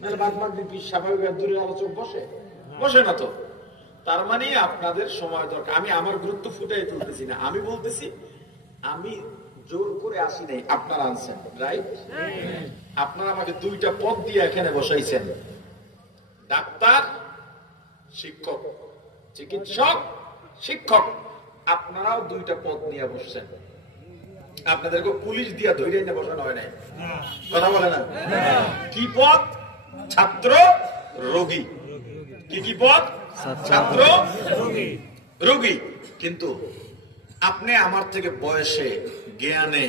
বাদ বাকি কি স্বাভাবিক দূরে আলোচক বসে বসে না তো। তার মানে আপনাদের সময় দরকার। আমি আমার গুরুত্ব ফুটাই তুলতেছি না, আমি বলতেছি আমি জোর করে আসি নাই, আপনারা আনছেন, রাইট? আপনারা আমাকে দুইটা পদ দিয়ে এখানে বসাইছেন, ডাক্তার, শিক্ষক, চিকিৎসক, শিক্ষক। আপনারাও দুইটা পদ নিয়ে বসছেন। আপনাদেরকে পুলিশ দিয়া ধরে নিয়ে বসানো হয় নাই, কথা বলে না। কি পদ? ছাত্র, রোগী। কি পদ? ছাত্র, রোগী। কিন্তু আপনি আমার থেকে বয়সে, জ্ঞানে,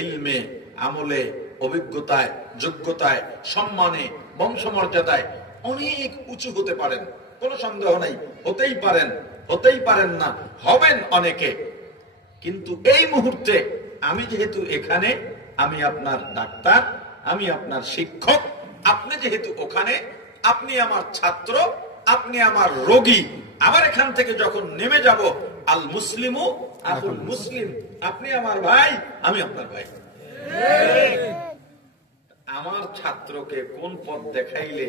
ইলমে, আমলে, অভিজ্ঞতায়, যোগ্যতায়, সম্মানে, বংশমর্যাদায় অনেক উঁচু হতে পারেন, কোনো সন্দেহ নাই। হতেই পারেন, হতেই পারেন না, হবেন অনেকে। কিন্তু এই মুহূর্তে আমি যেহেতু এখানে, আমি আপনার ডাক্তার, আমি আপনার শিক্ষক, আপনি যেহেতু ওখানে, আপনি আমার ছাত্র, আপনি আমার রোগী। আবার এখান থেকে যখন নেমে যাব, আল মুসলিমু আখুল মুসলিম, আপনি আমার ভাই, আমি আপনার ভাই। আমার ছাত্রকে কোন পথ দেখাইলে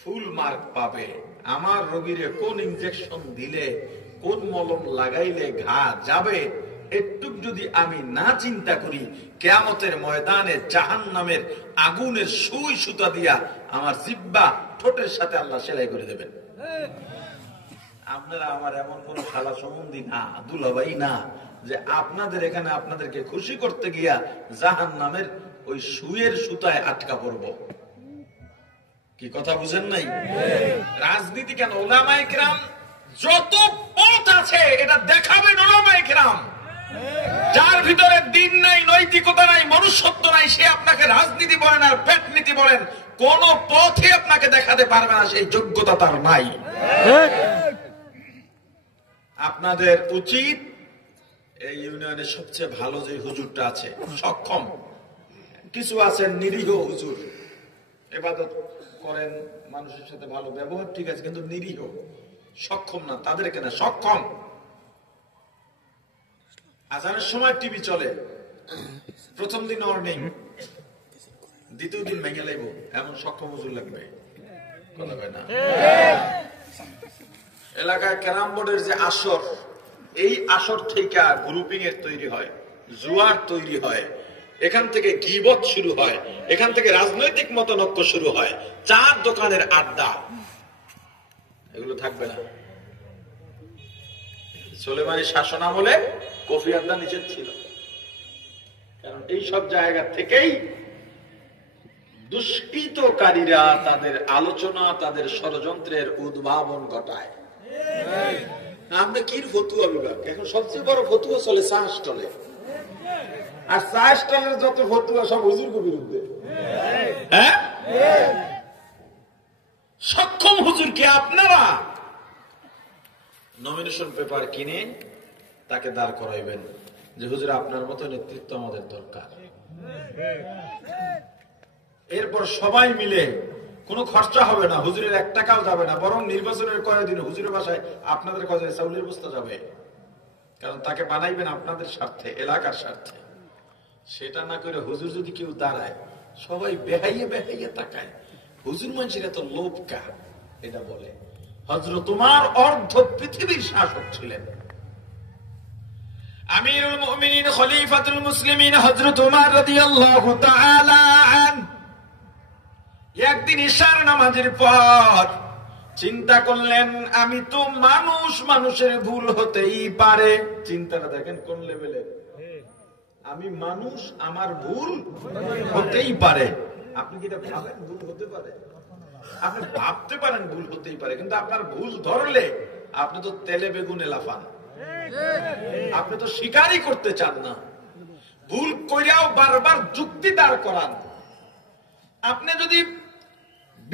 ফুল মার্ক পাবে, আমার রোগীরে কোন ইনজেকশন দিলে, কোন মলম লাগাইলে ঘা যাবে, একটু যদি আমি না চিন্তা করি, কিয়ামতের ময়দানে জাহান্নামের আগুনের সুই সুতা দিয়া আমার জিহ্বা ঠোঁটের সাথে আল্লাহ সেলাই করে দেবেন। আপনারা আমার এমন কোন খালা সম্বন্ধী না, দুলাভাই না, যে আপনাদের এখানে আপনাদেরকে খুশি করতে গিয়া জাহান্নামের ওই সুইয়ের সুতায় আটকা পড়ব। কি কথা বুঝেন নাই? রাজনীতি কেন, ওলামায়ে কেরাম যত পথ আছে এটা দেখাবেন ওলামায়ে কেরাম। যার ভিতরে দিন নাই, নৈতিকতা নাই, মনুষ্যত্ব নাই, সে আপনাকে রাজনীতি বলেন আর পেটনীতি বলেন, কোন পথে আপনাকে দেখাতে পারবে না, সেই যোগ্যতা তার নাই। আপনাদের উচিত, এই ইউনিয়নের সবচেয়ে ভালো যে হুজুরটা আছে, সক্ষম, কিছু আছেন নিরীহ হুজুর, ইবাদত করেন, মানুষের সাথে ভালো ব্যবহার, ঠিক আছে, কিন্তু নিরীহ, সক্ষম না, তাদেরকে না, সক্ষম। আজানের সময় টিভি চলে, প্রথম দিন অর্নিং, দ্বিতীয় দিন ভেঙে লাগবো, এমন সক্ষম হুজুর লাগবে, কথা কয় না। এলাকায় ক্যারাম বোর্ডের যে আসর, এই আসর থেকে গ্রুপিং এর তৈরি হয়, জুয়ার তৈরি হয়, এখান থেকে গীবত শুরু হয়, এখান থেকে রাজনৈতিক মতনৈক্য শুরু হয়, চার দোকানের আড্ডা, এগুলো থাকবে না। সুলেমানি শাসন আমলে কফি আড্ডা নিষেধ ছিল, কারণ এই সব জায়গা থেকেই দুষ্কৃতকারীরা তাদের আলোচনা, তাদের ষড়যন্ত্রের উদ্ভাবন ঘটায়। আমরা কি ফতুয়া বিভাগ, এখন সবচেয়ে বড় ফতুয়া চলে চা স্টলে, আর চা স্টলের যত ফতুয়া সব হুজুরকে বিরুদ্ধে। হ্যাঁ, সক্ষম হুজুরকে আপনারা নমিনেশন পেপার কিনে তাকে দাঁড় করাইবেন যে হুজুর আপনার মতো নেতৃত্ব আমাদের দরকার। এরপর সবাই মিলে, কোনো খরচা হবে না, হুজুরের 1 টাকাও যাবে না, বরং নির্বাচনের কয়েকদিন হুজুরের বাসায় আপনাদের কাছে চাউলের বস্তা যাবে, কারণ তাকে বানাইবেন আপনাদের স্বার্থে, এলাকার স্বার্থে। সেটা না করে হুজুর যদি কেউ দাঁড়ায়, সবাই বেহাইয়ে বেহাইয়ে তাকায়, হুজুর মানুষের এত লোভ কা, এটা বলে। হযরত ওমর অর্ধ পৃথিবীর শাসক ছিলেন, আমিরুল মুমিনিন, খলিফাতুল মুসলিমিন হযরত ওমর রাদিয়াল্লাহু তাআলা আনহু একদিন ইশার নামাজের পর চিন্তা করলেন, আমি তো মানুষ, মানুষের ভুল হতেই পারে। চিন্তাটা দেখেন কোন লেভেলে, আমি মানুষ, আমার ভুল হতেই পারে। আপনি কি এটা ভাবেন ভুল হতে পারে? আপনি ভাবতে পারেন ভুল হতেই পারে, কিন্তু আপনার ভুল ধরলে আপনি তো তেলে বেগুনে লাফান, আপনি তো স্বীকারই করতে চান না। ভুল কইরাও বারবার যুক্তি দাঁড় করান। আপনি যদি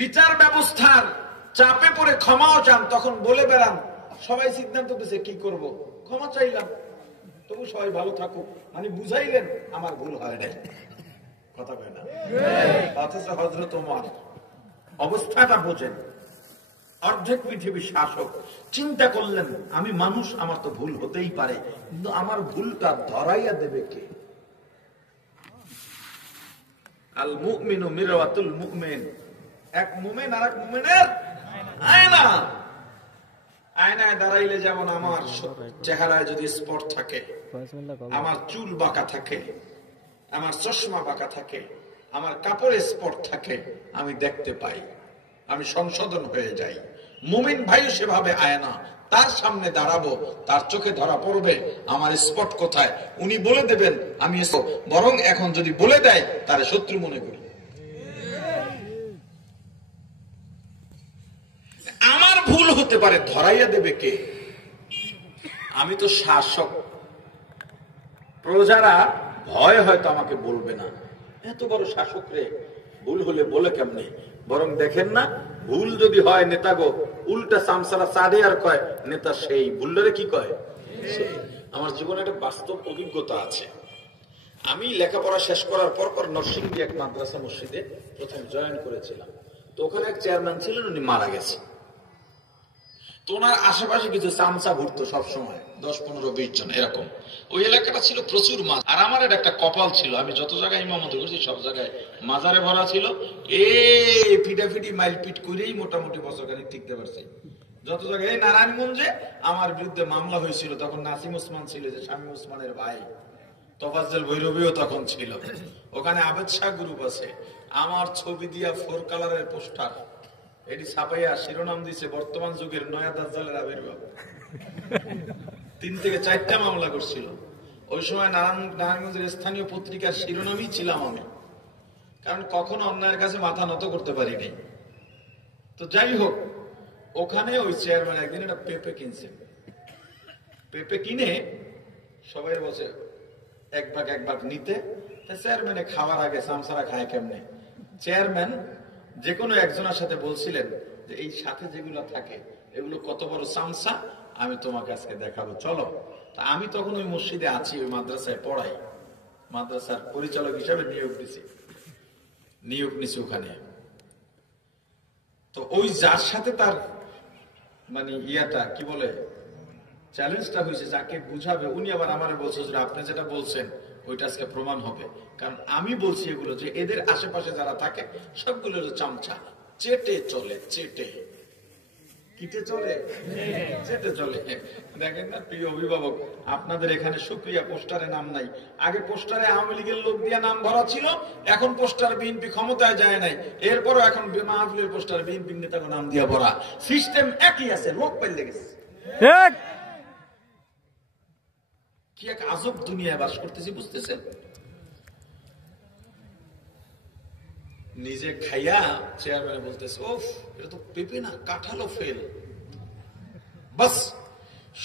বিচার ব্যবস্থার চাপে পড়ে ক্ষমাও চান, তখন বলে বেড়ান, সবাই সিদ্ধান্ত দিয়েছে কি করব, ক্ষমা চাইলাম, তবু সবাই ভালো থাকুক, মানে বুঝাইলেন আমার ভুল হয় নাই, কথা কয় না। অথচ হযরত ওমর অবস্থাটা বোঝেন, অর্ধেক পৃথিবীর শাসক, চিন্তা করলেন আমি মানুষ, আমার তো ভুল হতেই পারে, কিন্তু আমার ভুলটা ধরাইয়া দেবে কে? আল মুমিনু মিরওয়াতুল মুমিন, এক মুমিন আর এক মুমিনের আয়না। আয়নায় দাঁড়াইলে যেমন আমার চেহারায় যদি স্পট থাকে, আমার চুল বাঁকা থাকে, আমার চশমা বাঁকা থাকে, আমার কাপড়ে স্পট থাকে, আমি দেখতে পাই, আমি সংশোধন হয়ে যাই। মুমিন ভাই সেভাবে আয়না, তার সামনে দাঁড়াবো, তার চোখে ধরা পড়বে আমার স্পট কোথায়, উনি বলে দেবেন, আমি বরং এখন যদি বলে দেয় তার শত্রু মনে করি। আমার ভুল হতে পারে, ধরাইয়া দেবে কে? আমি তো শাসক, প্রজারা ভয় হয়তো আমাকে বলবে না, এত বড় শাসক রে ভুল হলে বলে কেমনে? বরং দেখেন না, ভুল যদি হয় নেতাগো উল্টা সামসারা চাঁদে আর কয় নেতা সেই ভুলরে কি কয় সেই। আমার জীবনে একটা বাস্তব অভিজ্ঞতা আছে। আমি লেখাপড়া শেষ করার পর নরসিংদী এক মাদ্রাসা মসজিদে প্রথম জয়েন করেছিলাম। তো ওখানে এক চেয়ারম্যান ছিলেন, উনি মারা গেছে। তো ওনার আশেপাশে কিছু চামচা ঘুরতো সবসময়, 10-15-20 জন এরকম। ওই এলাকাটা ছিল প্রচুর মাছ। আর আমার এটা একটা কপাল ছিল, আমি যত জায়গায় ইমামতি করছি সব জায়গায় মাজারে ভরা ছিল। ফিটাফিটি মাইলপিট করেই মোটামুটি বছরখানিক টিকতে পারছি। যত জায়গায়, এই নারায়ণগঞ্জে আমার বিরুদ্ধে মামলা হয়েছিল, তখন নাসিম ওসমান ছিল, যে শামীম ওসমানের ভাই, তোফাজ্জল ভৈরবীও তখন ছিল। ওখানে আবেদ শাহ গ্রুপ আছে, আমার ছবি দিয়া 4 কালারের পোস্টার এটি ছাপাইয়া শিরোনাম দিছে বর্তমান যুগের নয়া দাজ্জালের আবির্ভাব। 3 থেকে 4টা মামলা করছিল। ওই সময় নারায়ণগঞ্জের স্থানীয় পত্রিকার শিরোনামই ছিলাম আমি, কারণ কখনো অন্যায়ের কাছে মাথা নত করতে পারি নাই। তো যাই হোক, ওখানে ওই চেয়ারম্যান একদিন একটা পেঁপে কিনছে। পেঁপে কিনে সবাই বসে এক ভাগ নিতে। চেয়ারম্যানে খাওয়ার আগে সামসারা খায় কেমনে? চেয়ারম্যান যে কোনো একজনের সাথে বলছিলেন যে এই সাথে যেগুলো থাকে এগুলো কত বড় চামচা, আমি তোমাকে আজকে দেখাবো, চলো। তা আমি তখন ওই মসজিদে আছি, ওই মাদ্রাসায় পড়াই, মাদ্রাসার পরিচালক হিসাবে নিয়োগ নিছি ওখানে। তো ওই যার সাথে তার মানে ইয়াটা কি বলে চ্যালেঞ্জটা হয়েছে, যাকে বুঝাবে, উনি আবার আমারে বলছে যে আপনি যেটা বলছেন ওইটা আজকে প্রমাণ হবে। কারণ আমি বলছি এগুলো যে এদের আশেপাশে যারা থাকে সবগুলো চামচা, চেটে চলে, কিটে চলে, চেটে চলে। দেখেন না প্রিয় অভিভাবক, আপনাদের এখানে সুপ্রিয়া পোস্টারে নাম নাই। আগে পোস্টারে আওয়ামী লীগের লোক দিয়ে নাম ভরা ছিল, এখন পোস্টার বিএনপি ক্ষমতায় যায় নাই, এরপরও এখন মাহফিলের পোস্টার বিএনপি নেতা নাম দিয়ে ভরা। সিস্টেম একই আছে, লোক পাইলে গেছে। কি এক আজব দুনিয়ায় বাস করতেছি, বুঝতেছেন? নিজে খাইয়া চেয়ারম্যান বলতেছে, ওফ এটা তো পেঁপে না, কাঁঠালও ফেল। বাস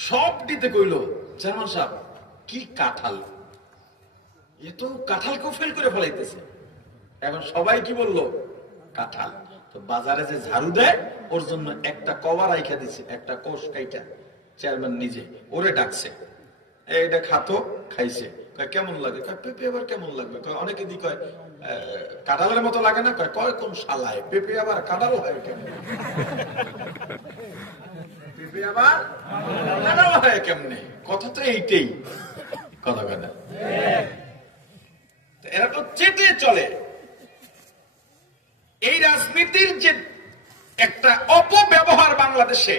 সব দিতে কইল, চেয়ারম্যান সাহেব কি কাঁঠাল, এ তো কাঁঠালকেও ফেল করে ফেলাইতেছে। এখন সবাই কি বললো? কাঁঠাল। তো বাজারে যে ঝাড়ু দেয় ওর জন্য একটা কভার রাইখা দিছে, একটা কোষ কাইটা চেয়ারম্যান নিজে ওরে ডাকছে, এটা খাতো, খাইছে। কেমন লাগে? পেঁপে আবার কেমন লাগবে? অনেকে দি কয় কাঁঠালের মতো লাগে না, কয় কোন শালায় পেঁপে আবার কাঁঠাল হয় কেমন? পেঁপে আবার কাঁঠাল হয় কেমনে? কথা তো এইটাই, কথা কথা। এরা তো চেটে চলে। এই রাজনীতির যে একটা অপব্যবহার বাংলাদেশে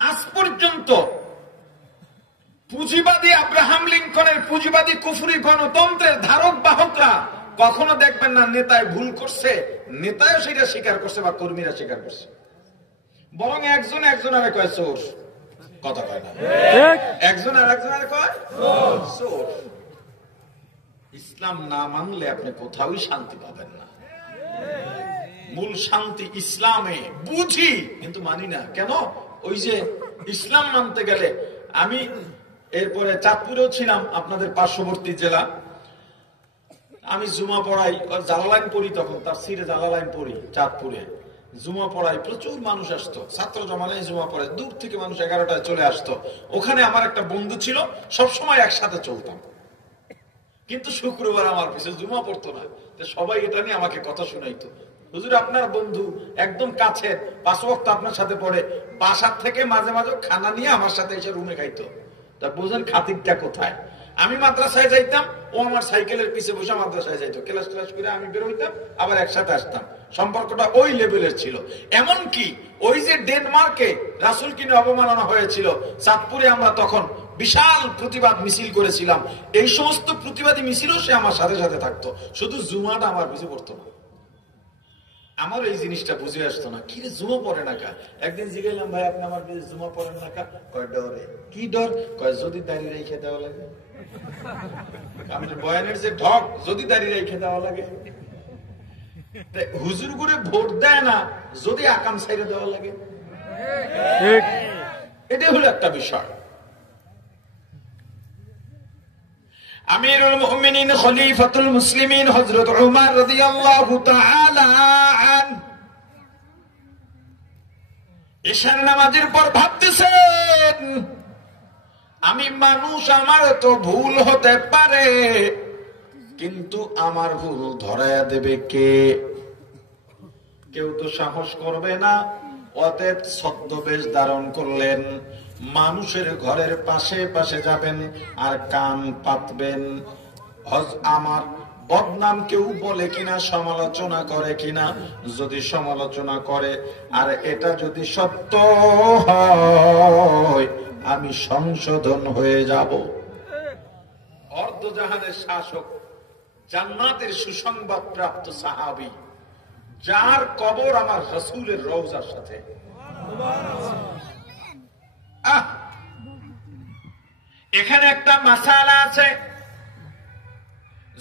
আজ পর্যন্ত, পুঁজিবাদী আব্রাহাম লিঙ্কনের পুঁজিবাদী কুফরি গণতন্ত্রের ধারক বাহকরা কখনো দেখবেন না নেতায় ভুল করছে, নেতাও সেটা স্বীকার করছে বা কর্মীরা স্বীকার করছে, বরং একজন একজনের কয় চোর, কথা কয় না, একজন আর একজনের কয় চোর। ইসলাম না মানলে আপনি কোথাওই শান্তি পাবেন না। মূল শান্তি ইসলামে, বুঝি কিন্তু মানি না। কেন? ওই যে ইসলাম মানতে গেলে, আমি এরপরে চাঁদপুরেও ছিলাম, আপনাদের পার্শ্ববর্তী জেলা। আমি জুমা পড়াই, জালালাইন পড়ি, তখন তার সিরে জালালাইন পড়ি চাঁদপুরে, জুমা পড়াই, প্রচুর মানুষ আসতো, ছাত্র জমানায় জুমা পড়ে, দূর থেকে মানুষ 11টায় চলে আসতো। ওখানে আমার একটা বন্ধু ছিল, সবসময় একসাথে চলতাম, কিন্তু শুক্রবার আমার পিছনে জুমা পড়তো না। সবাই এটা নিয়ে আমাকে কথা শোনাইতো, হুজুর আপনার বন্ধু একদম কাছে, 5 ওয়াক্ত আপনার সাথে পড়ে, বাসার থেকে মাঝে মাঝে খানা নিয়ে আমার সাথে এসে রুমে খাইতো। তা বুঝেন খাতিরটা কোথায়? আমি মাদ্রাসায় যাইতাম, ও আমার সাইকেলের পিছে বসে মাদ্রাসায় যাইতো, ক্লাস ক্লাস করে আমি বের হইতাম, আবার একসাথে আসতাম। সম্পর্কটা ওই লেভেলের ছিল। এমন কি ওই যে ডেনমার্কে রাসূলকে নিয়ে অবমাননা হয়েছিল, চাঁদপুরে আমরা তখন বিশাল প্রতিবাদ মিছিল করেছিলাম। এই সমস্ত প্রতিবাদী মিছিলও সে আমার সাথে সাথে থাকতো, শুধু জুমাটা আমার পিছু পড়তো না। আমার এই জিনিসটা বুঝে আসতো না, কি রে জুমা পড়ে না কা? একদিন জিজ্ঞাসলাম, ভাই আপনি আমার পিছনে জুমা পড়েন না কা? কয় ডরে। কি ডর? কয় যদি দাঁড়িয়ে রেখে দেওয়া লাগে। আপনার বয়ানের যে ঢক, যদি দাঁড়িয়ে রেখে দেওয়া লাগে। হুজুর করে ভোট দেয় না, যদি আকাম ছাইরে দেওয়া লাগে। এটাই হলো একটা বিষয়। আমিরুল মুমিনিন খলিফাতুল মুসলিমিন হযরত উমর রাদিয়াল্লাহু তাআলা আন ইশার নামাজের পর ভাবতেছেন, আমি মানুষ, আমার তো ভুল হতে পারে, কিন্তু আমার ভুল ধরায়া দেবে কে? কেউ তো সাহস করবে না। অতএব ছদ্মবেশ ধারণ করলেন, মানুষের ঘরের পাশে পাশে যাবেন আর কান পাতবেন। আমার বদনাম কেউ বলে কিনা, সমালোচনা করে কিনা, যদি সমালোচনা করে আর এটা যদি সত্য হয়, আমি সংশোধন হয়ে যাব। অর্ধজাহানের শাসক, জান্নাতের সুসংবাদ প্রাপ্ত সাহাবী, যার কবর আমার রাসূলের রওজার সাথে। এখানে একটা মাসালা আছে,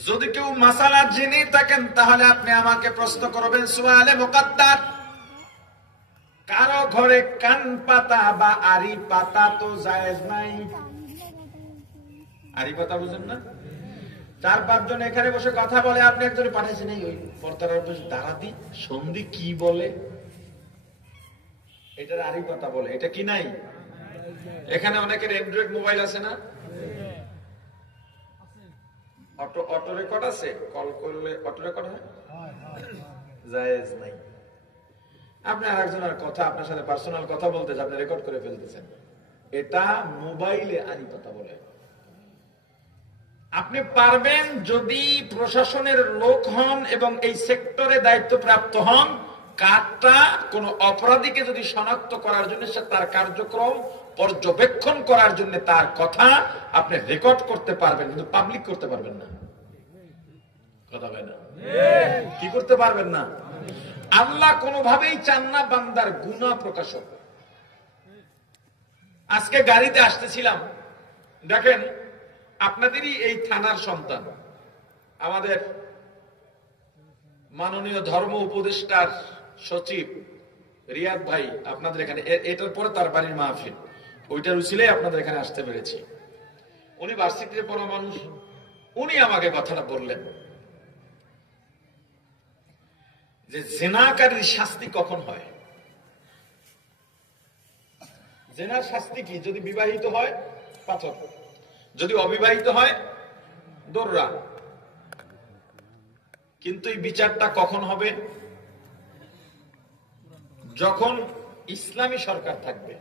যদি কেউ মাসালা জেনে থাকেন তাহলে আপনি আমাকে প্রশ্ন করবেন। সুআলে মুকাদ্দার, কারো ঘরে কান পাতা বা আরি পাতা তো জায়েজ নাই। আরি পাতা বুঝেন না? 4-5 জন এখানে বসে কথা বলে, আপনি একজনে পাঠাইছেন এই ওই পর্দার দাঁড়াতি সন্ধি কি বলে, এটার আরি পাতা বলে। এটা কি নাই? এখানে অনেকের অ্যান্ড্রয়েড মোবাইল আছে না? অটো রেকর্ড আছে, কল করলে অটো রেকর্ড হয়? জায়েজ নাই। আপনি আরেকজনের কথা, আপনার সাথে পার্সোনাল কথা বলতেছে, আপনি রেকর্ড করে ফেলতেছেন, এটা মোবাইলে আরি পাতা বলে। আপনি পারবেন যদি প্রশাসনের লোক হন এবং এই সেক্টরে দায়িত্বপ্রাপ্ত হন, কারটা কোন অপরাধীকে যদি শনাক্ত করার জন্য তার কার্যক্রম পর্যবেক্ষণ করার জন্য তার কথা আপনি রেকর্ড করতে পারবেন, কিন্তু পাবলিক করতে পারবেন না। কথা হয় না? কি করতে পারবেন না? আল্লাহ কোনোভাবেই চান না বান্দার গুনাহ প্রকাশক। আজকে গাড়িতে আসতেছিলাম, দেখেন আপনাদেরই এই থানার সন্তান, আমাদের মাননীয় ধর্ম উপদেষ্টার সচিব রিয়াদ ভাই আপনাদের এখানে, এটার পরে তার বাড়ির মাহফিল, ওইটার উচিলে আপনাদের এখানে আসতে পেরেছি। উনি ভার্সিটিতে পড়া মানুষ, উনি আমাকে কথাটা বললেন যে জেনাকারীর শাস্তি কখন হয়। জেনার শাস্তি কি? যদি বিবাহিত হয় পাথর, যদি অবিবাহিত হয় দৌড়া। কিন্তু এই বিচারটা কখন হবে? যখন ইসলামী সরকার থাকবে।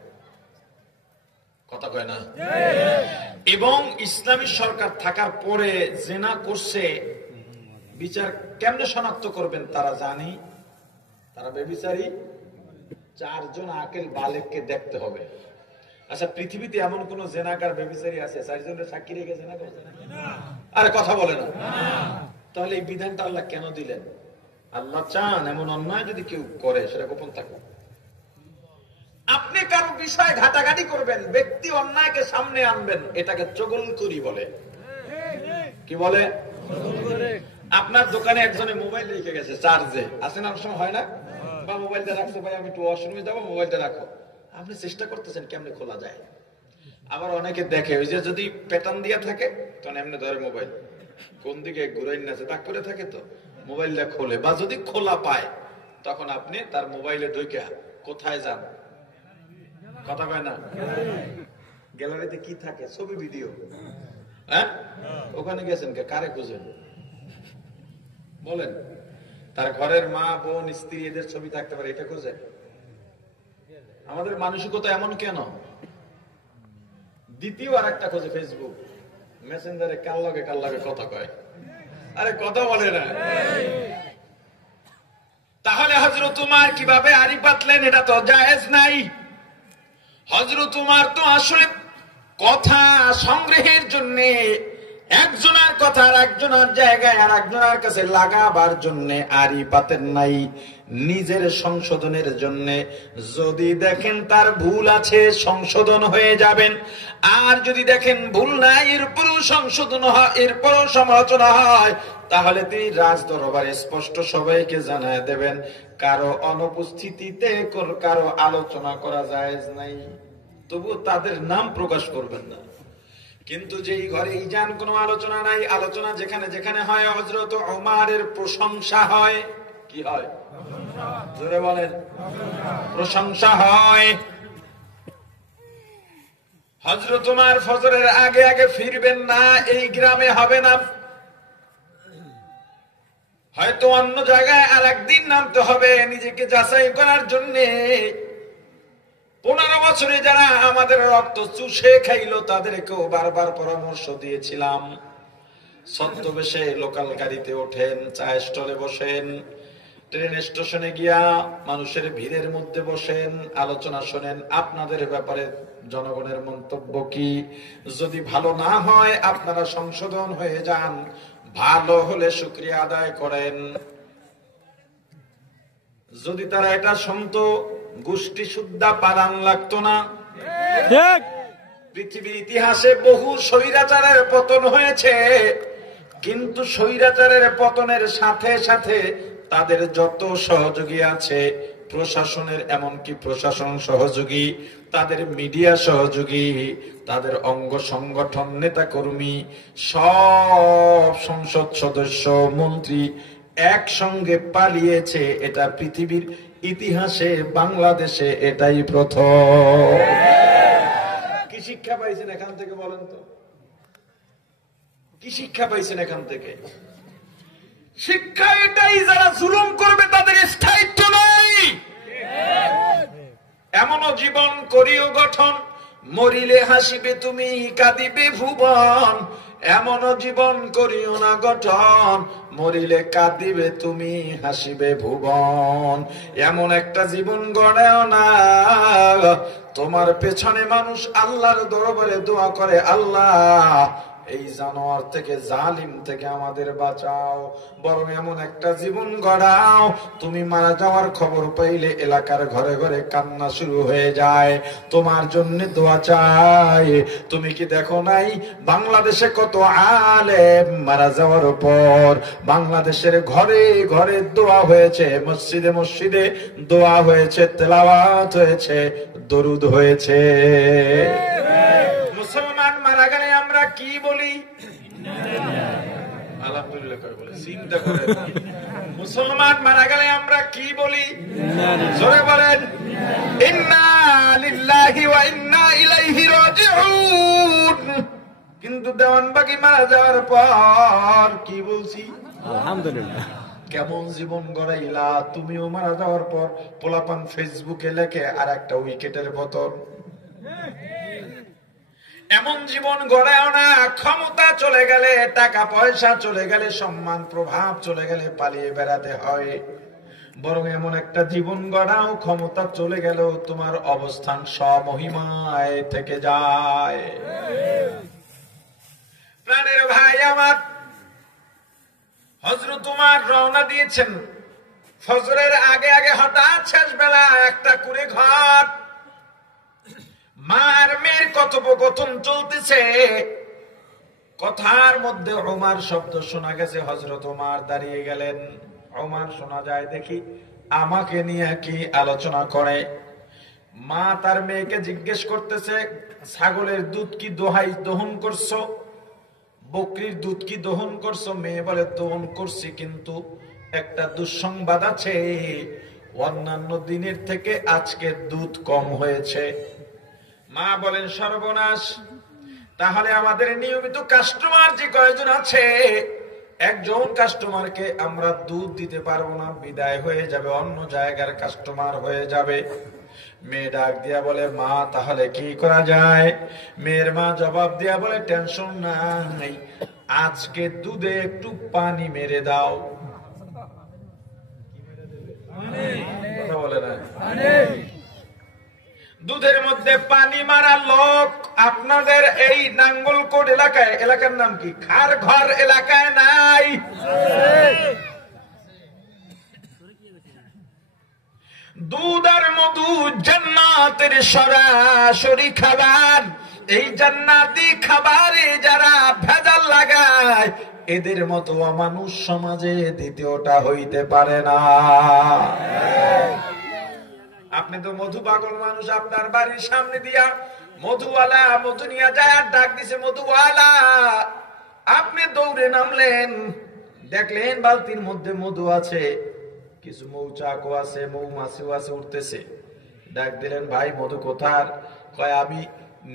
কথা কয় না? এবং ইসলামী সরকার থাকার পরে জেনা করছে, বিচার কেমনে শনাক্ত করবেন? তারা জানি তারা বেবিচারী, 4 জন আকেল বালেককে দেখতে হবে। আচ্ছা, পৃথিবীতে এমন কোন জেনাকার বেবিচারী আছে 4 জনের সাক্ষী রেখে জেনা করছে? আরে কথা বলে না। তাহলে এই বিধানটা আল্লাহ কেন দিলেন? আল্লাহ চান এমন অন্যায় যদি কেউ করে সেটা গোপন থাকুক। আপনি কারো বিষয় ঘাটাঘাটি করবেন, ব্যক্তি অন্যায়কে সামনে আনবেন, এটাকে চগলখুরি বলে। কি বলে? আপনার দোকানে একজনে মোবাইল রেখে গেছে চার্জে, আছে না? সময় হয় না, বা মোবাইলটা রাখছো, ভাই আমি একটু ওয়াশরুমে যাবো, মোবাইলটা রাখো। আপনি চেষ্টা করতেছেন কেমনে খোলা যায়। আবার অনেকে দেখে ওই যে যদি প্যাটার্ন দিয়ে থাকে তখন এমনি ধরে মোবাইল কোন দিকে ঘুরাই নাচে তাক করে থাকে, তো মোবাইলটা খোলে, বা যদি খোলা পায় তখন আপনি তার মোবাইলে ঢুকে কোথায় যান। কথা কয় না? গ্যালারিতে কি থাকে? ছবি, ভিডিও। হ্যাঁ, ওখানে গেছেন কে? কারে খুঁজেন বলেন? তার ঘরের মা, বোন, স্ত্রী, এদের ছবি থাকতে পারে, এটা খুঁজে। আমাদের মানসিকতা এমন কেন? দ্বিতীয় আর একটা খোঁজে ফেসবুক, মেসেঞ্জারে কার লগে কথা কয়, আরে কথা বলে না। তাহলে হযরত উমর কিভাবে আড়ি পাতলেন? এটা তো জায়েজ নাই। হযরত উমর তো আসলে কথা সংগ্রহের জন্য একজনের কথা আর একজনের জায়গায় আর একজনের কাছে লাগাবার জন্য আড়ি পাতেন নাই, নিজের সংশোধনের জন্য। যদি দেখেন তার ভুল আছে, সংশোধন হয়ে যাবেন। আর যদি দেখেন ভুল নাই, এরপরও সংশোধন হয়, এরপরও সমালোচনা হয়, তাহলে তিনি রাজ দরবারে স্পষ্ট সবাইকে জানায় দেবেন কারো অনুপস্থিতিতে কারো আলোচনা করা জায়েজ নাই। তবু তাদের নাম প্রকাশ করবেন না। কিন্তু যেই ঘরে ইজান কোনো আলোচনা নাই, আলোচনা যেখানে যেখানে হয় হযরত ওমরের প্রশংসা হয়। কি হয়? জোরে বলেন। প্রশংসা হয়। হযরত ওমর ফজরের আগে আগে ফিরবেন না, এই গ্রামে হবে না, হয়তো অন্য জায়গায় আর একদিন নামতে হবে নিজেকে যাচাই করার জন্য। 15 বছরে যারা আমাদের রক্ত চুষে খাইলো তাদেরকেও বারবার পরামর্শ দিয়েছিলাম, ছদ্মবেশে লোকাল গাড়িতে ওঠেন, চায়ের স্টলে বসেন, ট্রেন স্টেশনে গিয়া মানুষের ভিড়ের মধ্যে বসেন, আলোচনা শোনেন আপনাদের ব্যাপারে জনগণের মন্তব্য কি। যদি ভালো না হয় আপনারা সংশোধন হয়ে যান, ভালো হলে শুকরিয়া আদায় করেন। যদি তারা এটা শুনতো, গোষ্ঠী সুদ্ধা পালান লাগতো না। পৃথিবীর ইতিহাসে বহু স্বৈরাচারের পতন হয়েছে, কিন্তু স্বৈরাচারের পতনের সাথে সাথে তাদের যত সহযোগী আছে, প্রশাসনের এমনকি প্রশাসন সহযোগী, তাদের মিডিয়া সহযোগী, তাদের অঙ্গ সংগঠন নেতা কর্মী, সব সংসদ সদস্য মন্ত্রী একসঙ্গে পালিয়েছে। এটা পৃথিবীর ইতিহাসে বাংলাদেশে এটাই প্রথম। কি শিক্ষা পাইছেন এখান থেকে বলেন তো? কি শিক্ষা পাইছেন এখান থেকে? শিক্ষা এটাই, যারা জুলুম করবে তাদের স্থায়িত্ব নাই। এমনও জীবন করিও গঠন, মরিলে হাসিবে তুমি কাঁদিবে ভুবন। এমনও জীবন করিও না গঠন, মরিলে কাঁদিবে তুমি হাসিবে ভুবন। এমন একটা জীবন গড়েও না তোমার পেছনে মানুষ আল্লাহর দরবারে দোয়া করে, আল্লাহ এই জানোয়ার থেকে, জালিম থেকে আমাদের বাঁচাও। বরং এমন একটা জীবন গড়াও, তুমি মারা যাওয়ার খবর পাইলে এলাকার ঘরে ঘরে কান্না শুরু হয়ে যায়, তোমার জন্য দোয়া চাই। তুমি কি দেখো নাই বাংলাদেশে কত আলেম মারা যাওয়ার পর বাংলাদেশের ঘরে ঘরে দোয়া হয়েছে, মসজিদে মসজিদে দোয়া হয়েছে, তেলাওয়াত হয়েছে, দরুদ হয়েছে। মুসলমান মারা গেলে আমরা কি বলি? আলহামদুলিল্লাহ করে বলি। চিন্তা করে, মুসলমান মারা গেলে আমরা কি বলি? জোরে বলেন, ইন্না লিল্লাহি ওয়া ইন্না ইলাইহি রাজিউন। কিন্তু দেওয়ানবাগী মারা যাওয়ার পর কি বলছি? আলহামদুলিল্লাহ। কেমন জীবন গড়াইলা? তুমিও মারা যাওয়ার পর পোলাপান ফেসবুকে লেখে আর একটা উইকেটের পতন। এমন জীবন গড়াও না, ক্ষমতা চলে গেলে, টাকা পয়সা চলে গেলে, সম্মান প্রভাব চলে গেলে পালিয়ে বেড়াতে হয়। বরং এমন একটা জীবন গড়াও, ক্ষমতা চলে গেলেও তোমার অবস্থান স্বমহিমায় থেকে যায়। প্রাণের ভাই আমার, হযরত উমর রওনা দিয়েছেন ফজরের আগে আগে। হঠাৎ শেষ বেলা একটা কুড়ে ঘর, মার মেয়ের কথোপকথন চলতেছে। কথার মধ্যে ওমর শব্দ শোনা গেছে। হযরত ওমর দাঁড়িয়ে গেলেন। ওমর শোনা যায় দেখি আমাকে নিয়ে কি আলোচনা করে। মা তার মেয়েকে জিজ্ঞেস করতেছে, ছাগলের দুধ কি দহন করছো? বকরির দুধ কি দহন করছো? মেয়ে বলে, দহন করছি, কিন্তু একটা দুঃসংবাদ আছে, অন্যান্য দিনের থেকে আজকে দুধ কম হয়েছে। মা বলেন, সর্বনাশ, তাহলে আমাদের নিয়মিত কাস্টমার যে কয়েকজন আছে, একজন কাস্টমারকে আমরা দুধ দিতে পারবো না, বিদায় হয়ে যাবে, অন্য জায়গার কাস্টমার হয়ে যাবে। মেয়ে ডাক দিয়া বলে, মা তাহলে কি করা যায়? মেয়ের মা জবাব দিয়া বলে, টেনশন নাই, আজকে দুধে একটু পানি মেরে দাও। কথা বলে না? দুধের মধ্যে পানি মারা লোক আপনাদের এই নাঙ্গলকোট এলাকায়, এলাকার নাম কি, খার ঘর এলাকায় নাই? দুধ আর মধু জান্নাতের সরাসরি খাবার। এই জান্নাতি খাবারে যারা ভেজাল লাগায়, এদের মতো মানুষ সমাজে দ্বিতীয়টা হইতে পারে না। আপনি তো মধু পাগল মানুষ, আপনার বাড়ির সামনে দিয়া মধুওয়ালা মধু নিয়ে যায় আর ডাক দিছে, মধুওয়ালা। আপনি দৌড়ে নামলেন, দেখলেন বালতির মধ্যে মধু আছে, কিছু মৌচাকও আছে, মৌমাছিও আছে, উঠতেছে। ডাক দিলেন, ভাই মধু কোথার? কয়, আমি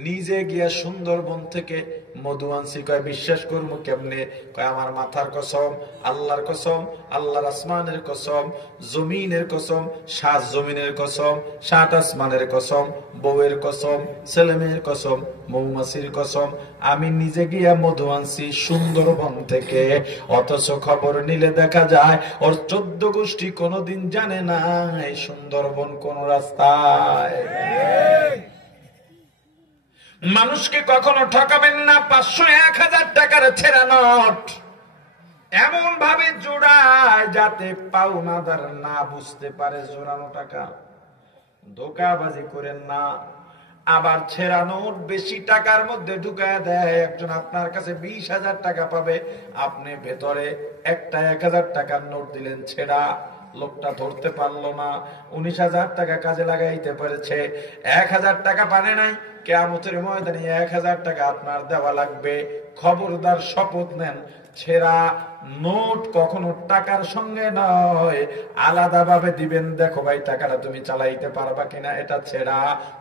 নিজে গিয়া সুন্দরবন থেকে মধু আনছি। কয়, বিশ্বাস করবো কেমনে? কয়, আমার মাথার কসম, আল্লাহর কসম, আল্লাহর আসমানের কসম, জমিনের কসম, 7 জমিনের কসম, 7 আসমানের কসম, বউয়ের কসম, ছেলে মেয়ের কসম, মৌমাছির কসম, আমি নিজে গিয়া মধু আনছি সুন্দরবন থেকে। অথচ খবর নিলে দেখা যায় ওর 14 গোষ্ঠী কোনোদিন জানে না এই সুন্দরবন কোন রাস্তায়। মানুষকে কখনো ঠকাবেন না। 500, 1000 টাকার ছেঁড়া নোট এমন ভাবে জোড়ায় যাতে পাওনাদার না বুঝতে পারে জোড়ানো টাকা। ধোঁকাবাজি করেন না। আবার ছেঁড়া নোট বেশি টাকার মধ্যে ঢুকায় দেয়। একজন আপনার কাছে 20,000 টাকা পাবে, আপনি ভেতরে একটা 1000 টাকার নোট দিলেন ছেঁড়া। লোকটা ধরতে পারলো না, 19,000 টাকা কাজে লাগাইতে পেরেছে, 1000 টাকা পানে নাই। কিয়ামতের ময়দানে 1000 টাকা আপনার দেওয়া লাগবে। খবরদার, শপথ নেন, ছেঁড়া নোট কখনো টাকার সঙ্গে নয়, আলাদা ভাবে দিবেন। দেখো ভাই, টাকাটা তুমি চালাইতে পারবা কিনা, এটা ছেঁড়া।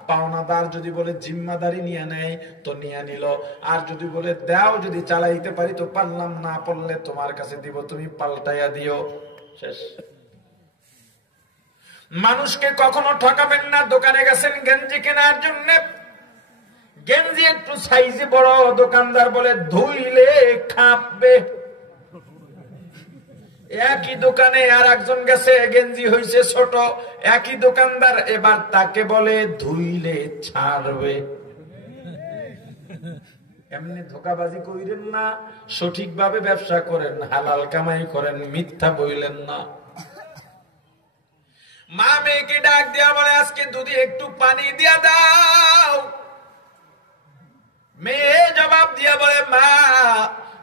পাওনাদার যদি বলে জিম্মাদারি নিয়ে নেয় তো নিয়ে নিল, আর যদি বলে দাও, যদি চালাইতে পারি তো পারলাম, না পারলে তোমার কাছে দিব, তুমি পাল্টাইয়া দিও, শেষ। মানুষকে কখনো ঠকাবেন না। দোকানে গেছেন গেঞ্জি কেনার জন্য, গেঞ্জি একটু সাইজে বড়, দোকানদার বলে ধুইলে খাপবে। একই দোকানে আর একজন গেছে, গেঞ্জি হয়েছে ছোট, একই দোকানদার এবার তাকে বলে ধুইলে ছাড়বে। এমনি ধোকাবাজি কইরেন না, সঠিকভাবে ব্যবসা করেন, হালাল কামাই করেন, মিথ্যা বইলেন না। মা মেয়েকে ডাক দিয়া বলে, আজকে দুধে একটু পানি দিয়া দাও। মেয়ে জবাব দিয়া বলে, মা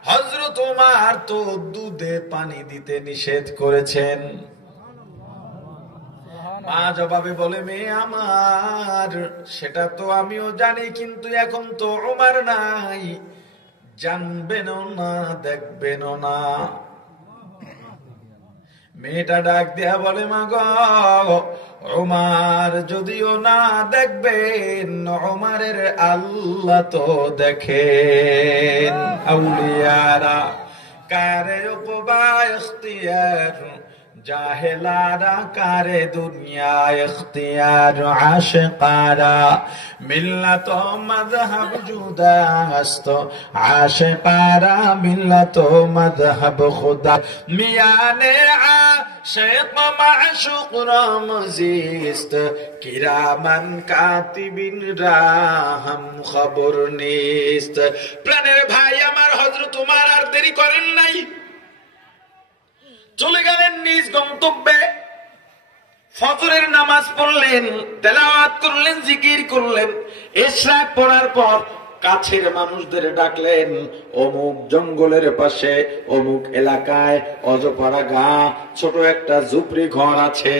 হযরত ওমর তো দুধে পানি দিতে নিষেধ করেছেন। মা জবাবে বলে, মেয়ে আমার, সেটা তো আমিও জানি, কিন্তু এখন তো ওমর নাই, জানবেন না, দেখবেন না। মেয়েটা ডাক দিয়া বলে, মা গো, ওমর যদিও না দেখবেন, ওমরের আল্লাহ তো দেখেন। আউলিয়ারা কারে উকবা ইখতিয়ার, জাহেলারা কারে দুনিয়া ইখতিয়ার। আশিকারা মিল্লাত মাযহাব জুদাস্ত, আশিকারা মিল্লাত মাযহাব খুদা। মিয়ানে আশিক মাশুক রামজিস্ত, কিরামান কাতিবিন রাহম খবর নিস্ত। প্রাণের ভাই আমার হযরত ওমর আর দেরি করেন নাই, চলে গেলেন নিজ গন্তব্যে। ফজরের নামাজ পড়লেন, তেলাওয়াত করলেন, জিকির করলেন। ইশরাক পড়ার পর কাছের মানুষদের ডাকলেন, অমুক জঙ্গলের পাশে অমুক এলাকায় অজপাড়া গা ছোট একটা ঝুপড়ি ঘর আছে।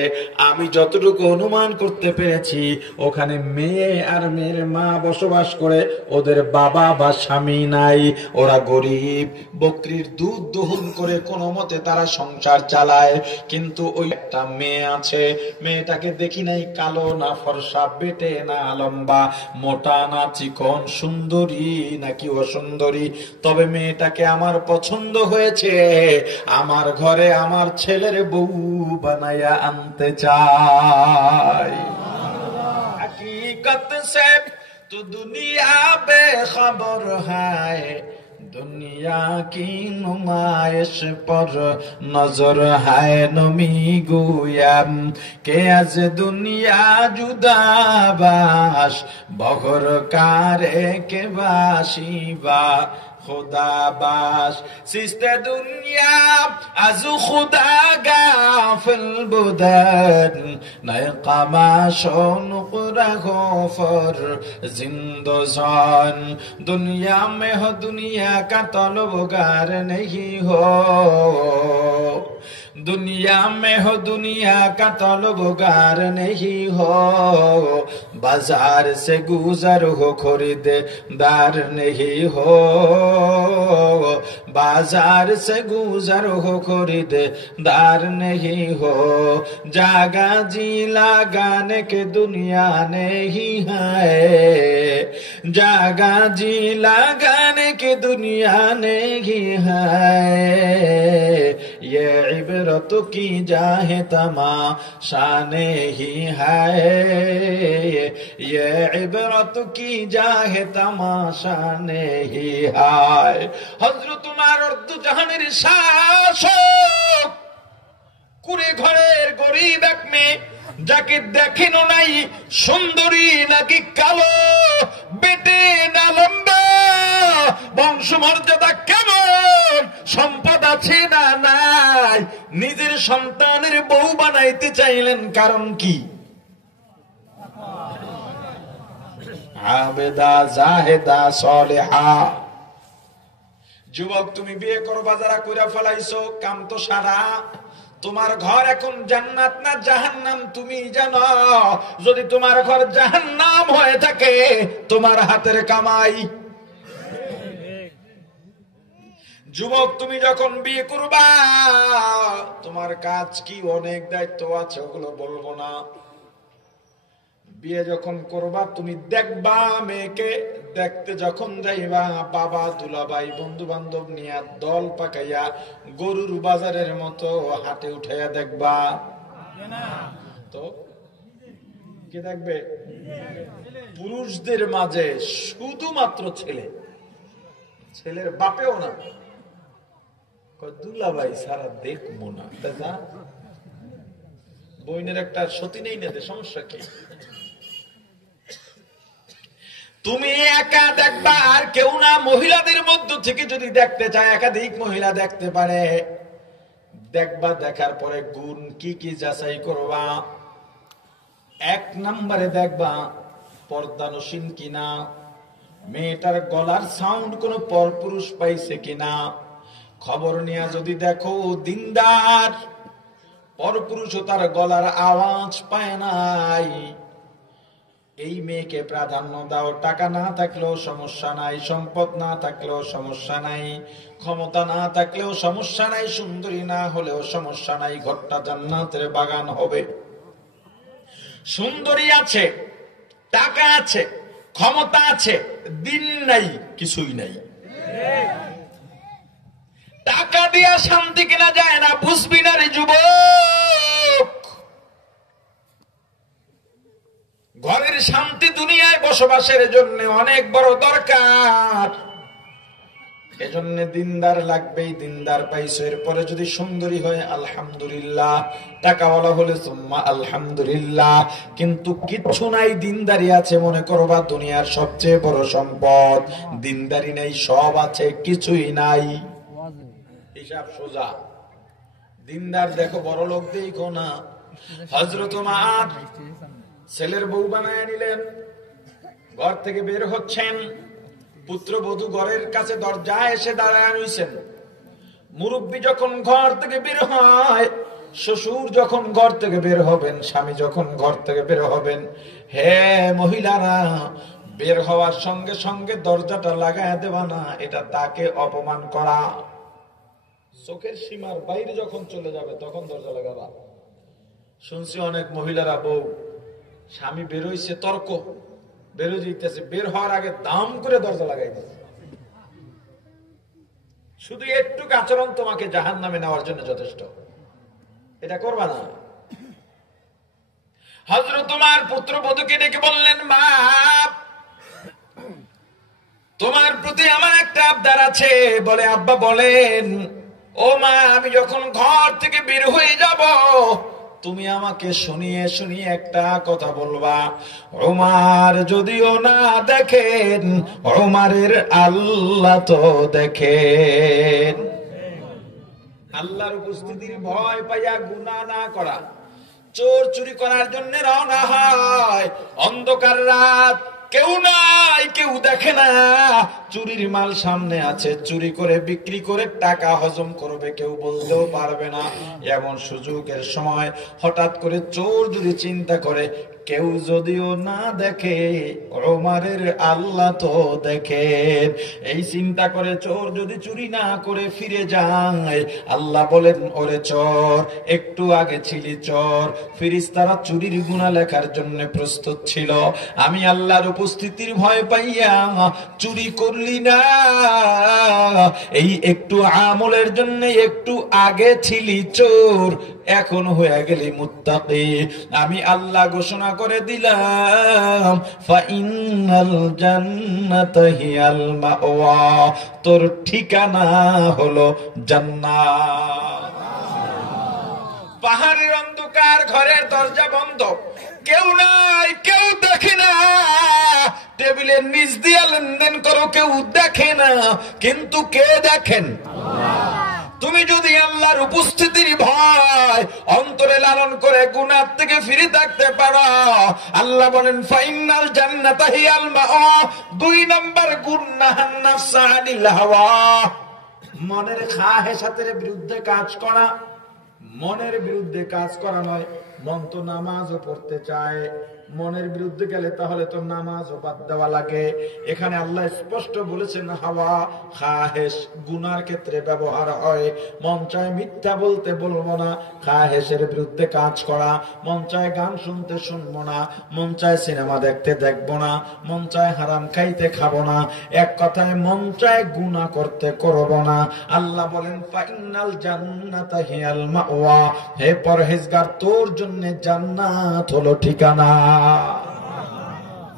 আমি যতটুকু অনুমান করতে পেরেছি, ওখানে মেয়ে আর মেয়ের মা বসবাস করে, ওদের বাবা বা স্বামী নাই, ওরা গরিব, বকরির দুধ দহন করে কোনো মতে তারা সংসার চালায়। কিন্তু ওই একটা মেয়ে আছে, মেয়েটাকে দেখি নাই, কালো না ফর্সা, বেটে না লম্বা, মোটা না চিকন, সুন্দরী নাকি অসুন্দরী, তবে মেয়েটাকে আমার পছন্দ হয়েছে, আমার ঘরে আমার ছেলের বউ বানাইয়া আনতে চাই। हकीकत से तो दुनिया बेखबर है, दुनिया की नुमाइश पर नजर है नमी गुयाम के आज दुनिया जुदाबाश बगर कारे के बाशिबा खुदा बाश सिस्ते दुनिया आजू खुदा गाफिल बुदन नए कमाशों नुकरा गोफर जिंदोजान दुनिया में हो दुनिया का तलबगार नहीं हो, दुनिया में हो दुनिया का तलबगार नहीं हो, बाजार से गुजर हो खरीददार नहीं हो, बाजार से गुजर हो खरीददार नहीं हो, जागा जी लगाने के दुनिया नहीं है, जागा जी लगाने के दुनिया नहीं है, ये इबरत की जाहे तमाशा नहीं है, ये इबरत की जाहे तमाशा नहीं है। हजरत उमर दु জাহানের শাসক কুড়ে ঘরের গরিব এক মেয়ে যাকে দেখেনো নাই সুন্দরী নাকি কালো, বেটে না লম্বা, বংশমর্যাদা কেমন, সম্পদ আছে না নাই, নিজের সন্তানের বউ বানাইতে চাইলেন কারণ কি? আবেদা জাহেদা সলেহা। যুবক তুমি বিয়ে করবা যারা কইরা ফেলাইছো, কাম তো সারা, তোমার ঘর এখন জান্নাত না জাহান্নাম তুমি জানো। যদি তোমার ঘর জাহান্নাম হয়ে থাকে তোমার হাতের কামাই। যুবক তুমি যখন বিয়ে করবা তোমার কাজ কি, অনেক দায়িত্ব আছে, ওগুলো বলবো না। বিয়ে যখন করবা তুমি দেখবা মেয়েকে, দেখতে যখন যাইবা বাবা দুলাভাই বন্ধু বান্ধব নিয়ে দল পাকাইয়া গরুর বাজারের মতো হাটে উঠাইয়া দেখবা। তো কে দেখবে? পুরুষদের মাঝে শুধুমাত্র ছেলে, ছেলের বাপেও না, দুলাভাই সারা দেখবো না, বইনের একটা সতী নেই না, সমস্যা কি? তুমি একা দেখবা আর কেউ না। মহিলাদের মধ্য থেকে যদি দেখতে চায় একাধিক মহিলা দেখতে পারে, দেখবা, দেখার পরে গুণ কি কি যাচাই করবা। এক নম্বরে দেখবা পর্দানসীন কিনা, মেয়েটার গলার সাউন্ড কোন পরপুরুষ পাইছে কিনা। খবর নিয়ে যদি দেখো দিনদার, পরপুরুষও তার গলার আওয়াজ পায় নাই, এই মেয়েকে প্রাধান্য দাও। টাকা না থাকলেও সমস্যা নাই, সম্পদ না থাকলেও সমস্যা নাই, ক্ষমতা না থাকলেও সমস্যা নাই, সুন্দরী না হলেও সমস্যা নাই, ঘরটা জান্নাতের বাগান হবে। সুন্দরী আছে, টাকা আছে, ক্ষমতা আছে, দিন নাই, কিছুই নাই। টাকা দিয়া শান্তি কেনা যায় না, বুঝবি না রে যুবক। ঘরের শান্তি দুনিয়ায় বসবাসের জন্য অনেক বড় দরকার, এজন্য দিনদার লাগবেই। দিনদার পাইছো, এরপরে যদি সুন্দরী হয় আলহামদুলিল্লাহ, টাকাওয়ালা হলে সুম্মা আলহামদুলিল্লাহ, কিন্তু কিচ্ছু নাই, দিনদারি আছে মনে করবা দুনিয়ার সবচেয়ে বড় সম্পদ। দিনদারি নাই, সব আছে কিছুই নাই, হিসাব সোজা। দিনদার দেখো, বড় লোক দেখো না। হযরত ওমর ছেলের বউ বানায় নিলেন, ঘর থেকে বের হচ্ছেন, পুত্রবধূ ঘরের কাছে দরজায় এসে দাঁড়ায় রইছেন। মুরব্বী যখন ঘর থেকে বের হয়, শ্বশুর যখন ঘর থেকে বের হবেন, স্বামী যখন ঘর থেকে বের হবেন, হে মহিলারা, বের হওয়ার সঙ্গে সঙ্গে দরজাটা লাগায় দেবা না, এটা তাকে অপমান করা। চোখের সীমার বাইরে যখন চলে যাবে তখন দরজা লাগাবা। শুনছি অনেক মহিলারা বউ স্বামী বেরোইছে, তর্ক বেরো যেতেছে, বের হওয়ার আগে দাম করে দরজা লাগাই দিচ্ছে। শুধু একটু আচরণ তোমাকে জাহান্নামে নেওয়ার জন্য যথেষ্ট, এটা করবা না। হযরত উমর পুত্রবধূকে ডেকে বললেন, মা, তোমার প্রতি আমার একটা আবদার আছে। বলে, আব্বা বলেন। ও মা, আমি যখন ঘর থেকে বের হয়ে যাব, তুমি আমাকে শুনিয়ে শুনিয়ে একটা কথা বলবা। ওমর যদিও না দেখেন, ওমরের আল্লাহ তো দেখেন। আল্লাহর উপস্থিতির ভয় পাইয়া গুনাহ না করা, চোর চুরি করার জন্য রওনা হয়। অন্ধকার রাত, কেউ নাই, কেউ দেখে না, চুরির মাল সামনে আছে, চুরি করে বিক্রি করে টাকা হজম করবে, কেউ বলতেও পারবে না। এমন সুযোগের সময় হঠাৎ করে চোর যদি চিন্তা করে, কেউ যদিও না দেখে, ওমরের আল্লাহ তো দেখেন। এই চিন্তা করে চোর যদি চুরি না করে ফিরে যায়, আল্লাহ বলেন, ওরে চোর, একটু আগে ছিলি চোর, ফেরেশতারা চুরির গুনাহ লেখার জন্য প্রস্তুত ছিল। আমি আল্লাহর উপস্থিতির ভয় পাইয়া চুরি করলি না, এই একটু আমলের জন্য একটু আগে ছিলি চোর, এখন হয়ে গেলি মুত্তাকি। আমি আল্লাহ ঘোষণা করে দিলাম, ফাইনাল জান্নাতা হিয়াল মাওয়া, তোর ঠিকানা হলো জান্নাত। পাহাড়ের অন্ধকার, ঘরের দরজা বন্ধ, কেউ নাই, কেউ দেখে না, টেবিলের নিচ দিয়ে লেনদেন করো, কেউ দেখে না, কিন্তু কে দেখেন? তুমি যদি আল্লাহর উপস্থিতির ভয় অন্তরে লালন করে গুনাহ থেকে ফিরে থাকতে পারো, আল্লাহ বলেন, ফাইনাল জান্নাতা হিয়াল মাওয়া। 2 নাম্বার গুণ, নাহান নাফসা আনিল হাওয়া, মনের খাহেসাতের বিরুদ্ধে কাজ করা। মনের বিরুদ্ধে কাজ করা নয়, মন তো নামাজও পড়তে চায়, মনের বিরুদ্ধে গেলে তাহলে তো নামাজও বাদ দেওয়া লাগে। এখানে আল্লাহ স্পষ্ট বলেছেন, হাওয়া খাহেস গুনার ক্ষেত্রে ব্যবহার হয়। মন চায় মিথ্যা বলতে বলবো না, খাহেসের বিরুদ্ধে কাজ করা। মন চায় গান শুনতে শুনবো না, মন চায় সিনেমা দেখতে দেখবো না, মন চায় হারাম খাইতে খাবো না, এক কথায় মন চায় গুনাহ করতে করবো না। আল্লাহ বলেন, ফাইনাল জান্নাতা হিয়াল মাওয়া, হে পরহেজগার, তোর জন্য জান্নাত হলো ঠিকানা।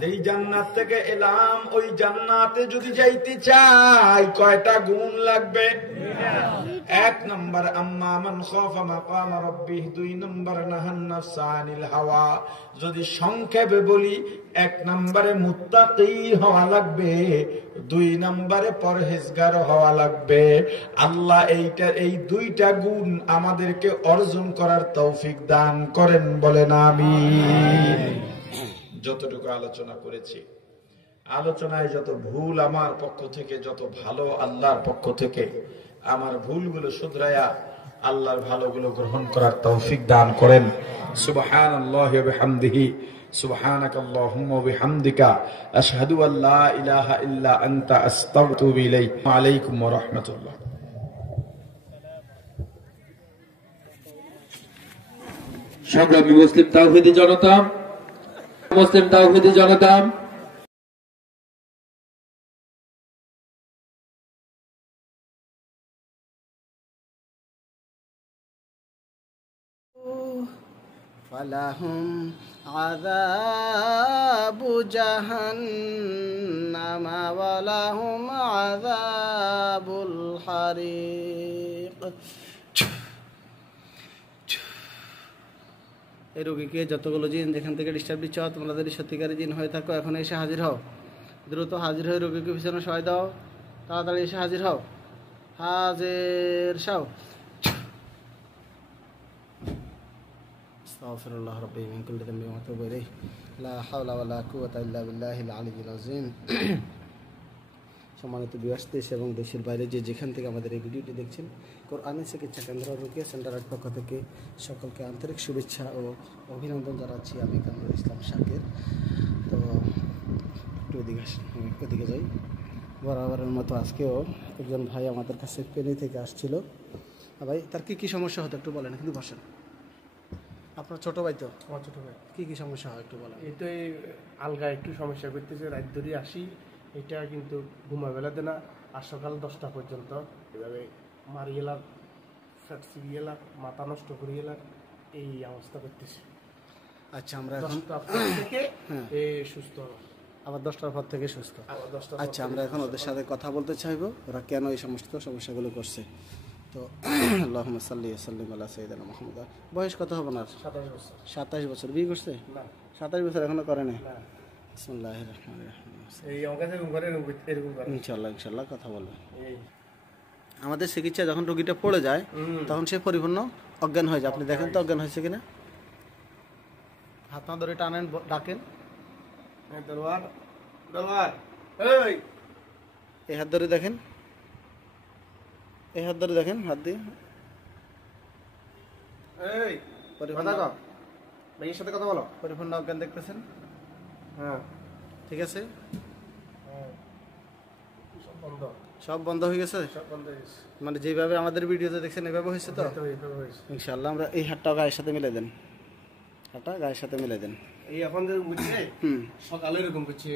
এই জান্নাত থেকে এলাম, ওই জান্নাতে যদি যাইতে চাই, কয়টা গুণ লাগবে? 1 নম্বর, আম্মা মান খাফা মাকাম রাব্বিহ। 2 নম্বর, নাহান নাফসা আনিল হাওয়া। যদি সংক্ষেপে বলি, 1 নম্বরে মুত্তাকি হওয়া লাগবে, 2 নম্বরে পরহেজগার হওয়া লাগবে। আল্লাহ এই 2টা গুণ আমাদেরকে অর্জন করার তৌফিক দান করেন, বলেন আমিন। যতটুকু আলোচনা করেছি, আলোচনায় যত ভুল আমার পক্ষ থেকে, যত ভালো আল্লাহর পক্ষ থেকে, আমার ভুলগুলো শুধরায়া আল্লাহর ভালোগুলো গ্রহণ করার তৌফিক দান করেন। সুবহানাল্লাহি ওয়া বিহামদিহি, সুবহানাকাল্লাহুম্মা ওয়া বিহামদিকা, আশহাদু আল্লা ইলাহা ইল্লা আনতা, আস্তাগফিরুকা ওয়া আতুবু ইলাইক। ওয়া আলাইকুম ওয়া রাহমাতুল্লাহ। সংগ্রামী মুসলিম তাওহীদি জনতা, মুসলিম তাওহীদি জনতা, ফালাহুম আযাবু জাহান্নাম ওয়া লাহুম আযাবুল হারিক। এই রোগীকে যতগুলো জিন যেখান থেকে ডিস্টার্ব দিচ্ছ, তোমরা যদি সত্যিকারের জিন হয়ে থাকো, এখন এসে হাজির হও, দ্রুত হাজির হয়ে রোগীকে পিছনে সহায় দাও, তাড়াতাড়ি এসে হাজির হও, হাজির সাও। আস্তাগফিরুল্লাহ রাব্বি মিন কুল্লি যামবিন ওয়া আতুবু ইলাইহি, লা হাওলা ওয়া লা কুওয়াতা ইল্লা বিল্লাহিল আলিয়্যিল আযীম। সম্মানিত ভিউয়ার্স, দেশ এবং দেশের বাইরে যে যেখান থেকে আমাদের এই ভিডিওটি দেখছেন, কোরআনের চিকিৎসা কেন্দ্র রুকিয়া সেন্টারের পক্ষ থেকে সকলকে আন্তরিক শুভেচ্ছা ও অভিনন্দন জানাচ্ছি। আমি কামরুল ইসলাম শাকির। তো একটু ওদিকে যাই। বরাবরের মতো আজকেও একজন ভাই আমাদের কাছে পেনি থেকে আসছিল। ভাই, তার কি সমস্যা হতো একটু বলেন, কিন্তু বসেন। আপনার ছোট ভাই তো? আমার ছোট ভাই। কি সমস্যা হয় একটু বলেন। এই তো এই আলগা একটু সমস্যা করতেছে, রাত ধরে আসি, এটা কিন্তু ঘুমা বেলাতে না, আর সকাল 10টা পর্যন্ত এভাবে মারি গেলার, ফ্যাট ছিঁড়ে গেলার, মাথা নষ্ট করে গেলার, এই অবস্থা করতেছে। আচ্ছা আমরা এখন 10টার পর থেকে এ সুস্থ হবে। আবার 10টার পর থেকে সুস্থ। আবার 10টার পর আচ্ছা আমরা এখন ওদের সাথে কথা বলতে চাইবো ওরা কেন এই সমস্ত সমস্যাগুলো করছে। তো আল্লাহুম্মা সাল্লি ওয়া সাল্লিম আলা সাইয়্যিদিনা মুহাম্মদ। বয়স কত হবে না? 27 বছর। 27 বছর। বিয়ে করছে? না 27 বছর এখনো করে নাই। না বিসমিল্লাহির রহমানির রহিম। এই আমাকে এরকম করে এরকম করে ইনশাআল্লাহ কথা বলবে। এই আমাদের চিকিৎসা যখন রোগীটা পড়ে যায় তখন সে পরিপূর্ণ অজ্ঞান হয়ে যায়। আপনি দেখেন তো অজ্ঞান হয়েছে কিনা। হাত পা ধরে টানেন, ডাকেন। দরবার দরবার এই এই হাত ধরে দেখেন, এই হাত ধরে দেখেন, হাত দিয়ে এই কথা কও, ভাইয়ের সাথে কথা বলো। পরিপূর্ণ অজ্ঞান দেখতেছেন? হ্যাঁ ঠিক আছে, হ্যাঁ সব বন্ধ, সব বন্ধ হয়ে গেছে। সব বন্ধ হয়ে গেছে। মানে যেভাবে আমাদের ভিডিওতে দেখছেন এভাবে হয়েছে তো? তো এইভাবে হয়েছে। ইনশাআল্লাহ আমরা এই হাতটা গায়ের সাথে মিলে দেন, হাতটা গায়ের সাথে মিলে দেন। এই এখন যে বুঝছে সকালে এরকম করছে।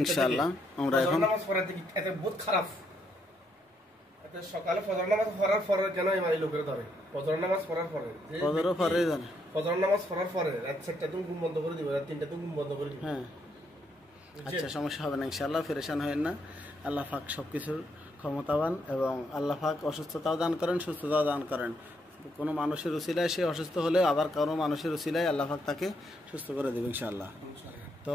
ইনশাআল্লাহ আমরা এখন নামাজ পড়া থেকে এটা বহুত খারাপ। এটা সকালে ফজর নামাজ পড়ার পরে যেন এই লোকের ধরে ফজর নামাজ পড়ার পরে ফজরও পরে জানে। ফজর নামাজ পড়ার পরে রাত 4টা তুমি ঘুম বন্ধ করে দিবে, রাত 3টা তুমি ঘুম বন্ধ করে দিবে। হ্যাঁ আচ্ছা সমস্যা হবে না ইনশাআল্লাহ, পেরেশান হবেন না। আল্লাহ পাক সবকিছুর ক্ষমতাবান এবং আল্লাহ পাক অসুস্থতাও দান করেন, সুস্থতাও দান করেন। কোনো মানুষের উসিলায় সে অসুস্থ হলে আবার কোনো মানুষের উসিলায় আল্লাহ পাক তাকে সুস্থ করে দেবে ইনশাআল্লাহ। তো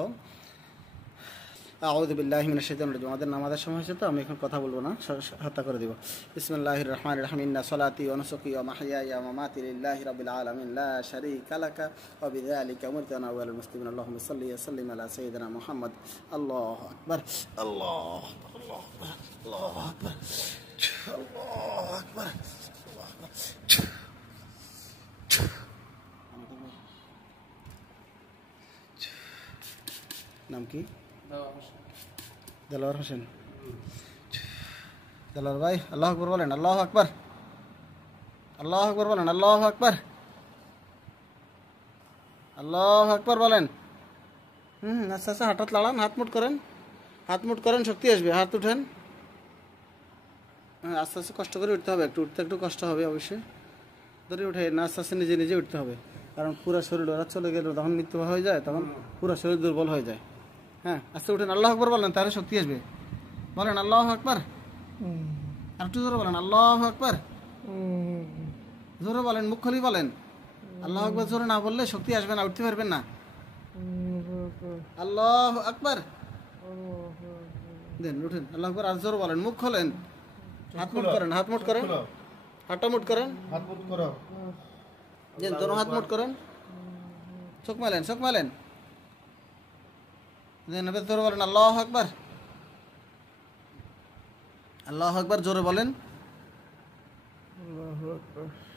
আউযু বিল্লাহি মিনাশ শাইতানির রাজিম। আমাদের নামাজের সময় হয়েছে তো আমি এখন কথা বলবো না, হত্যা করে দিব। বিসমিল্লাহির রহমানির রহিম। ইন্না সলাতি ওয়া নুসুকি ওয়া মাহইয়ায়া ওয়া মামাতি লিল্লাহি রাব্বিল আলামিন লা শারীকা লাকা ওয়া বিযালিকা উমিরতু আনা আউওয়ালুল মুসলিমিন। আল্লাহুম্মা সাল্লি ওয়া সাল্লিম আলা সাইয়্যিদিনা মুহাম্মদ। আল্লাহু আকবার, আল্লাহু আকবার, আল্লাহু আকবার, আল্লাহু আকবার, আল্লাহু আকবার। নাম কি? দেলোয়ার হোসেন। দেলোয়ার ভাই আল্লাহু আকবার বলেন। আল্লাহু আকবার, আল্লাহু আকবার বলেন। আল্লাহু আকবার, আল্লাহু আকবার বলেন। আচ্ছা আচ্ছা হঠাৎ লাড়ান, হাত মুট করেন, হাত মুট করেন, শক্তি আসবে। হাত উঠেন। হ্যাঁ আস্তে আস্তে কষ্ট করে উঠতে হবে, একটু উঠতে একটু কষ্ট হবে অবশ্যই। ধরে উঠে না, আস্তে আস্তে নিজে নিজে উঠতে হবে, কারণ পুরো শরীর ওরা চলে গেলে তখন মৃত্যু হয়ে যায়, তখন পুরো শরীর দুর্বল হয়ে যায়। হ্যাঁ আস্তে উঠেন, আল্লাহু আকবার বলেন, তাহলে শক্তি আসবে। বলেন আল্লাহু আকবার, আর একটু জোরে বলেন আল্লাহু আকবার, জোরে বলেন, মুখ খুলি বলেন। আল্লাহু আকবার জোরে না বললে শক্তি আসবে না, উঠতে পারবেন না। আল্লাহু আকবার দেন, উঠেন। আল্লাহু আকবার আর জোরে বলেন, মুখ খোলেন, হাত মুট করেন, হাত মুট করেন, হাতটা মুট করেন, হাত মুট করো, দেন দোনো হাত মুট করেন, চোখ মালেন, চোখ মালেন, দেন এবার জোরে বলেন আল্লাহু আকবার, আল্লাহু আকবার জোরে বলেন।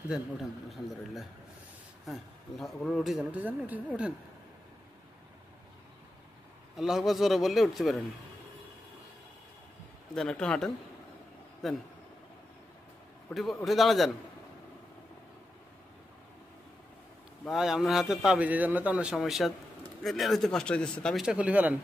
দেন উঠেন, আলহামদুলিল্লাহ। হ্যাঁ উঠে যান, উঠে যান, উঠে উঠেন। আল্লাহু আকবার জোরে বললে উঠতে পারেন। দেন একটু হাঁটেন, দেন উঠে দাঁড়া যান। ভাই আপনার হাতে তাবিজ, এই জন্য তো আপনার সমস্যা ক্লিয়ার হইতে কষ্ট হইতেছে। তাবিজটা খুলে ফেলেন,